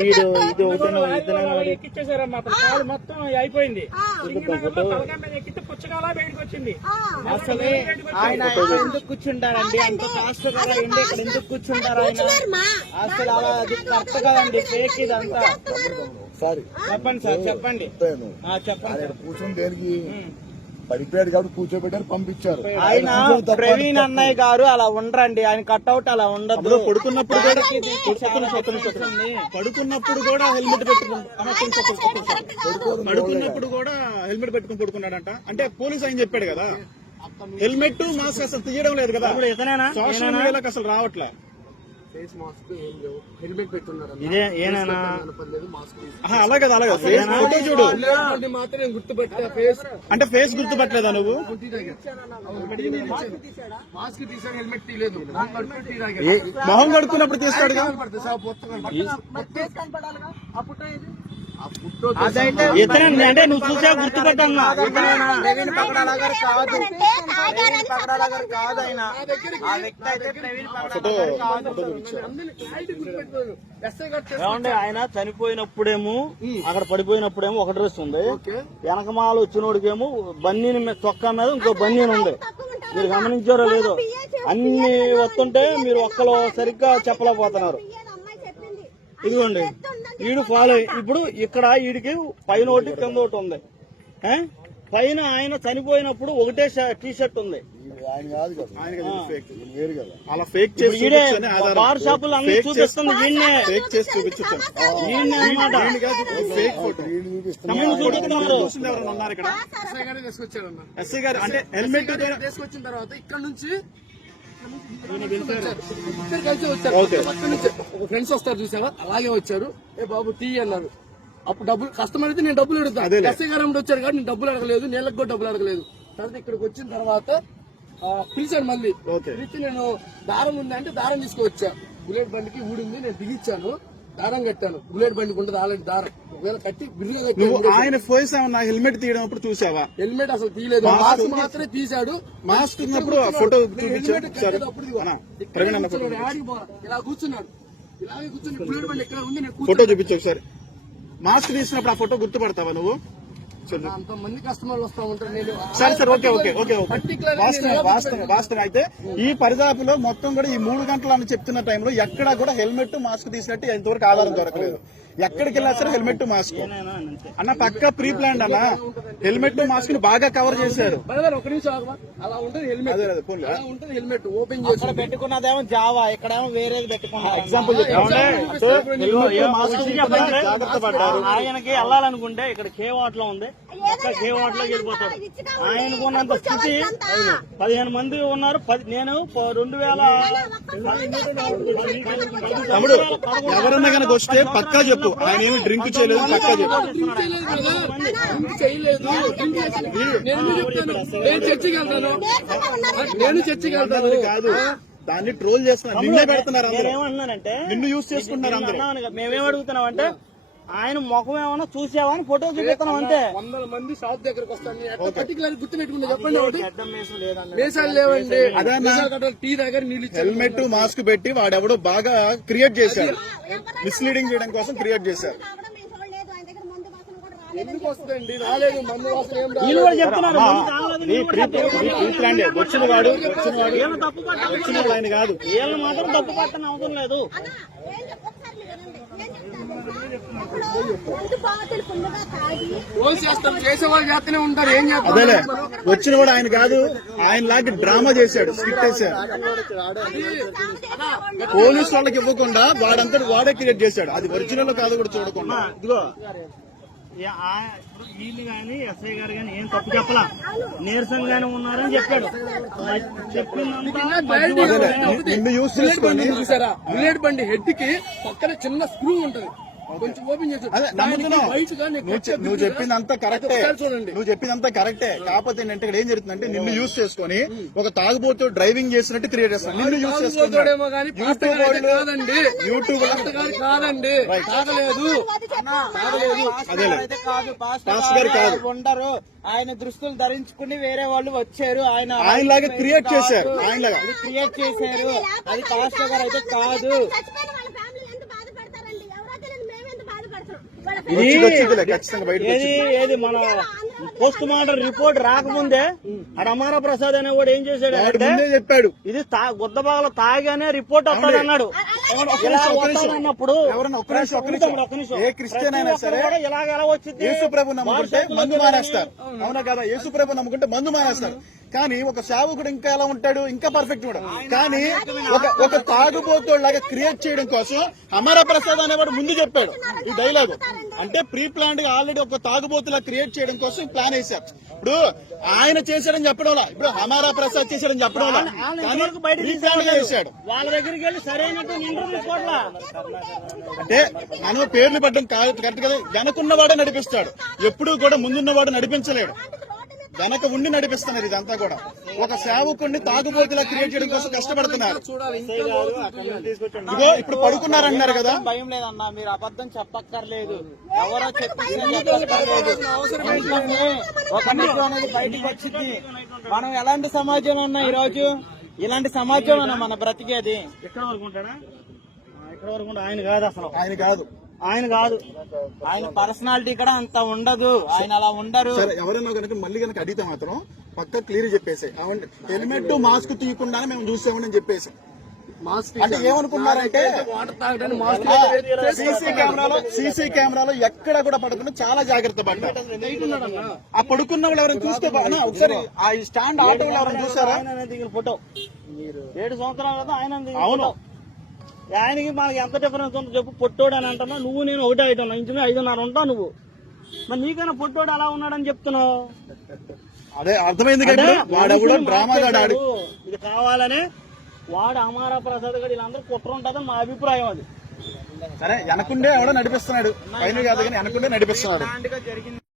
వీడు ఇది ఎక్కిచ్చేసారమ్మా. కాలు మొత్తం అయిపోయింది. పుచ్చకాల బయటకు వచ్చింది. అసలు ఆయన ఎందుకు కూర్చుంటారండి? అంత కాస్ట్ కదా అండి ఇక్కడ ఎందుకు కూర్చుంటారు ఆయన? అసలు అలా అది కరెక్ట్ కదండి ఫేక్ ఇదంతా. సారీ చెప్పండి సార్ చెప్పండి. చెప్పండి కూర్చొని దేనికి? పడిపోయాడు కాబట్టి కూర్చోబెట్టారు పంపించారు. ఆయన ప్రవీణ్ అన్నయ్య గారు అలా ఉండరండి. ఆయన కట్అవుట్ అలా ఉండదు. పడుకున్నప్పుడు కూడా. పడుకున్నప్పుడు కూడా హెల్మెట్ పెట్టుకుని అమ్మ, కొంచెం, కొంచెం, కొంచెం. పడుకోదు పడుకున్నప్పుడు కూడా హెల్మెట్ పెట్టుకుని పడుకున్నాడంట. అంటే పోలీస్ ఆయన చెప్పాడు కదా. హెల్మెట్ మాస్క్ అసలు తీయడం లేదు కదా. సోషల్? మీడియాలోకి అసలు రావట్లే. ఫేస్ మాస్క్ ఏం లేవు. హెల్మెట్ పెట్టున్నారు ఇదే మాస్క్ తీసి ఆహా, అలాగే కదా, అలాగే ఫేస్ ఫోటో చూడు. మాత్రం నేను గుర్తుపెట్టా ఫేస్. అంటే ఫేస్ గుర్తుపట్టలేదా నువ్వు? మాస్క్ తీసాను హెల్మెట్ తీయలేదు. మొహం కడుక్కున్నప్పుడు తీస్తాడుగా? అంటే నువ్వు చూసా గుర్తుపట్టన్నా. ప్రవీణ్ పగడాల గారు కాదు. ప్రవీణ్ పగడాల గారు కాదు ఆయన ఆ వ్యక్తి అయితే ప్రవీణ్ కాదు. ఏమండి చనిపోయినప్పుడేమో అక్కడ పడిపోయినప్పుడేమో ఒక డ్రెస్ ఉంది. వెనకమాల వచ్చినోడికేమో బన్నీని మీద చొక్కా మీద ఇంకో బన్నీని ఉంది మీరు గమనించారో లేదో అన్ని వస్తుంటే మీరు ఒక్కలో సరిగ్గా చెప్పలేకపోతున్నారు. ఇదిగోండి ఈడు ఫాలో అయ్యి- ఇప్పుడు ఇక్కడ ఈడికి పైన ఒకటి కింద ఒకటి ఉంది? పైన ఆయన చనిపోయినప్పుడు ఒకటే టీ షర్ట్ ఉంది. ఈయన ఆయన కాదు కదా ఆయన కదా ఫేక్ ఈయన వేరు కదా. అలా ఫేక్ ఇప్పుడు చేసి ఈడే చూపించని ఆధారం. బార్ షాపులు అన్ని చూపిస్తుంది ఫేక్ చేసి చూపించాను ఫేక్ ఫోటో చూపిస్తున్నారు ఎస్ఐ గారు అంటే హెల్మెట్ తీసుకొచ్చిన తర్వాత ఇక్కడ నుంచి ఇద్దరు కలిసి వచ్చారు. ఓకే. పక్క నుంచి ఒక ఫ్రెండ్స్ వస్తారు చూసారా అలాగే వచ్చారు. ఏ బాబు టీ అన్నారు. అప్పుడు డబ్బులు కస్టమర్ అయితే నేను డబ్బులు అడుగుతాను అమ్మడు వచ్చారు కాబట్టి నేను డబ్బులు అడగలేదు నీళ్ళకి కూడా డబ్బులు అడగలేదు. తర్వాత ఇక్కడికి వచ్చిన తర్వాత పిలిచాను మళ్ళీ. పిలిచి నేను దారం ఉంది అంటే దారం తీసుకువచ్చా బుల్లెట్ బండికి ఊడింది నేను దిగిచ్చాను. దారం కట్టాను. బుల్లెట్ బండికి ఉండదు ఆల్రెడీ దారం. నువ్వు ఆయన ఫోర్స్ ఏమన్నా హెల్మెట్ తీయడం అప్పుడు చూసావా? హెల్మెట్ అసలు తీయలేదు. మాస్క్ మాత్రమే తీసాడు మాస్క్ ఉన్నప్పుడు ఆ ఫోటో ప్రవీణ్ అన్న ఫోటో కూర్చున్నాడు, యాడికి పోరా? ఇలా కూర్చున్నాడు. ఇలాగే కూర్చుని బుల్లెట్ బండి ఎక్కడ ఉంది. నేను ఫోటో కూర్చున్నాను. చూపించు ఒకసారి. మాస్క్ తీసినప్పుడు ఆ ఫోటో గుర్తుపడతావా నువ్వు? చూడు. అంత మంది కస్టమర్లు వస్తా ఉంటారు. నేను సరే సరే ఓకే ఓకే వాస్తవం వాస్తవం వాస్తవం అయితే ఈ పరిదాపులో మొత్తం కూడా ఈ మూడు గంటలు అని చెప్తున్న టైంలో ఎక్కడా కూడా హెల్మెట్ మాస్క్ తీసినట్టు ఎంతవరకు ఆధారం దొరకలేదు. ఎక్కడికి వెళ్ళినా సరే హెల్మెట్ మాస్క్. అన్న పక్క ప్రీ ప్లాన్ అన్న హెల్మెట్ మాస్క్ని బాగా కవర్ చేశారు. ఒక నిమిషం అలా ఉంటుంది హెల్మెట్. అలా ఉంటుంది హెల్మెట్ ఓపెన్ చేసి పెట్టుకున్నదేమో జావా ఇక్కడేమో వేరేది పెట్టుకున్నారు. ఎగ్జాంపుల్ ఆయనకి వెళ్ళాలనుకుంటే ఇక్కడ కే వాట్లో ఉంది. అక్కడ కే వాట్లో వెళ్ళిపోతాడు ఆయనకు ఉన్నంత స్థితి పదిహేను మంది ఉన్నారు. పది నేను రెండు వేల తమ్ముడు ఎవరన్నా కనుక వస్తే పక్కా చెప్పు. ఆయన ఏమి డ్రింక్ చేయలేదు పక్కా చేయలేదు. చేయలేదు నేను నేను చర్చికి వెళ్తాను నేను చర్చికి వెళ్తాను కాదు. దాన్ని ట్రోల్ చేస్తున్నారు. నిన్నే పెడుతున్నారు నిన్ను యూజ్ చేసుకుంటున్నారు మేమేం అడుగుతున్నాం అంటే ఆయన ముఖం ఏమన్నా చూసావా అని ఫోటో చూపిస్తున్నాం అంతే. వందల మంది షాప్ దగ్గరకు వస్తాను. పర్టికులర్ గుర్తు పెట్టుకుంటే చెప్పండి ఒకటి. గడ్డం మీసం లేదన్న. దేశాలు లేవండి. టీ దగ్గర నీళ్ళు హెల్మెట్ మాస్క్ పెట్టి వాడెవడో బాగా క్రియేట్ చేశారు. మిస్లీడింగ్ చేయడం కోసం క్రియేట్ చేశారు. ఎందుకు వస్తుందండి? రాలేదు మందు వాసన ఏం రాలేదు. వీళ్ళు కూడా చెప్తున్నారు ముందు తాగలేదు, ఈ వీళ్ళు కూడా ప్రీ చెప్తున్నారు. ఈ ప్రీ ప్లాన్ వచ్చిన వాడు వచ్చిన వాడు వీళ్ళని తప్పు పట్టడం వచ్చిన వాడు ఆయన కాదు. వీళ్ళని మాత్రం తప్పు పట్టని అవసరం లేదు రోజు చేస్తాం చేసే వాళ్ళు చేస్తూనే ఉంటారు ఏం అదేలే. వచ్చిన కూడా ఆయన కాదు ఆయన లాంటి డ్రామా చేశాడు స్కిట్ చేశాడు పోలీసు వాళ్ళకి ఇవ్వకుండా వాడంతా వాడే క్రియేట్ చేశాడు. అది ఒరిజినల్ కాదు కూడా చూడకుండా. ఇదిగో. ఇప్పుడు వీళ్ళు గాని ఎస్ఐ గారు గాని ఏం తప్పు చెప్పలా? నీరసంగానే ఉన్నారని చెప్పాడు. చెప్పిందంతా బండి హెడ్కి పక్కన చిన్న స్క్రూ ఉంటది. కొంచెం ఓపెన్ చేసి నేను నువ్వు కట్ చె- నువ్వు చేసి చెప్పింది అంతా కరెక్టే. చూడండి. నువ్వు చెప్పింది అంతా కరెక్టే. కాకపోతే ఏంటంటే ఇక్కడ ఏం జరుగుతుందంటే నిన్ను యూస్ చేసుకొని ఒక తాగుబోతు డ్రైవింగ్ చేసినట్టు క్రియేట్ చేస్తాను నిన్ను యూస్ కానీ పాస్టర్ యూట్యూబ్ కాదండి. యూట్యూబ్ కాదు. గారు. ఉండరు. ఆయన దుస్తులు ధరించుకుని వేరే వాళ్ళు వచ్చారు. ఆయన ఆయనలాగా క్రియేట్ చేశారు. ఆయనలాగా. అది క్రియేట్ చేశారు. అది పాస్టర్ గారు అయితే కాదు వచ్చింది వచ్చిందిలే ఖచ్చితంగా బయటకు ఏది ఏది మన పోస్ట్ మార్టం రిపోర్ట్ రాకముందే ఆడ అమార ప్రసాద్ అనేవాడు ఏం చేశాడు వాడు అంటే ముందే చెప్పాడు. ఇది గుద్దబాగలో తాగానే రిపోర్ట్ వస్తాడు అన్నాడు అన్నప్పుడు. ఏ క్రిస్టియన్ అయినా సరే కూడా ఇలాగ ఎలా వచ్చింది? నమ్ముకుంటే మందు మానేస్తారు. అవునా కదా? యేసు ప్రభు నమ్ముకుంటే మందు మానేస్తారు. కానీ ఒక సేవకుడు ఇంకా ఎలా ఉంటాడు? ఇంకా పర్ఫెక్ట్ ఉంటాడు కానీ ఒక ఒక తాగుబోతోడు లాగా క్రియేట్ చేయడం కోసం అమర ప్రసాద్ అనేవాడు ముందు చెప్పాడు ఈ డైలాగ్ అంటే ప్రీ ప్లాన్గా ఆల్రెడీ ఒక తాగుబోతులా క్రియేట్ చేయడం కోసం ప్లాన్ వేశారు? ఇప్పుడు ఆయన చేశాడని చెప్పడం ఇప్పుడు అమరా ప్రసాద్ చేశాడని చెప్పడం చేశాడు వాళ్ళ దగ్గరికి వెళ్ళి తీసుకోవట్లా అంటే మనం పేర్లు పెట్టడం కరెక్ట్ కదా? వెనకున్నవాడే నడిపిస్తాడు. ఎప్పుడూ కూడా ముందున్నవాడు నడిపించలేడు. వెనక ఉండి నడిపిస్తున్నారు ఇదంతా కూడా. ఒక సేవకుడిని తాగుబోతులా క్రియేట్ చేయడం కోసం కష్టపడుతున్నారు. ఇదిగో ఇప్పుడు పడుకున్నారన్నారు కదా. భయం లేదన్నా మీరు అబద్ధం చెప్పక్కర్లేదు. ఎవరో చెప్పక్కర్లేదు. ఒక అనేది బయటికి వచ్చింది. మనం ఎలాంటి సమాజంలో ఉన్నాం ఈ రోజు ఇలాంటి సమాజంలో మన బ్రతికేది. ఎక్కడ వరకు ఉంటాడా? ఆ, ఎక్కడ వరకు ఆయన కాదు అసలు. ఆయన కాదు. ఆయన కాదు. ఆయన పర్సనాలిటీ కూడా అంత ఉండదు. ఆయన అలా ఉండరు. సరే ఎవరైనా కనుక మళ్ళీ కనుక అడిగితే మాత్రం పక్క క్లియర్ చెప్పేసి. అవును హెల్మెట్ మాస్క్ తీయకుండానే మేము చూసామని చెప్పేసి. మాస్క్ అంటే ఏమనుకున్నారంటే వాటర్ తాగడానికి మాస్క్ సీసీ కెమెరాలో సీసీ కెమెరాలో ఎక్కడ కూడా పడకుండా చాలా జాగ్రత్త పడ్డారు. ఆ పడుకున్న వాళ్ళు ఎవరైనా చూస్తే ఒకసారి ఆ ఈ స్టాండ్ ఆటో వాళ్ళు ఎవరైనా చూసారా? ఫోటో. ఏడు సంవత్సరాలు కదా ఆయన అవును. ఆయనకి మనకి ఎంత డిఫరెన్స్ ఉందో చెప్పు. పొట్టోడు అని అంటున్నా. నువ్వు నేను ఒకటే ఐటమ్ ఇంచుమించు ఐదున్నర ఉంటావు నువ్వు. మరి నీకైనా పొట్టోడు అలా ఉన్నాడని చెప్తున్నావు? అదే అర్థమైంది. ఇది కావాలనే వాడు అమారా ప్రసాద్ గడి వీళ్ళందరూ కుట్ర ఉంటుందని మా అభిప్రాయం అది. సరే వెనకుండే ఎవడో నడిపిస్తున్నాడు. పైన కాదు కానీ వెనకుండే నడిపిస్తున్నాడు.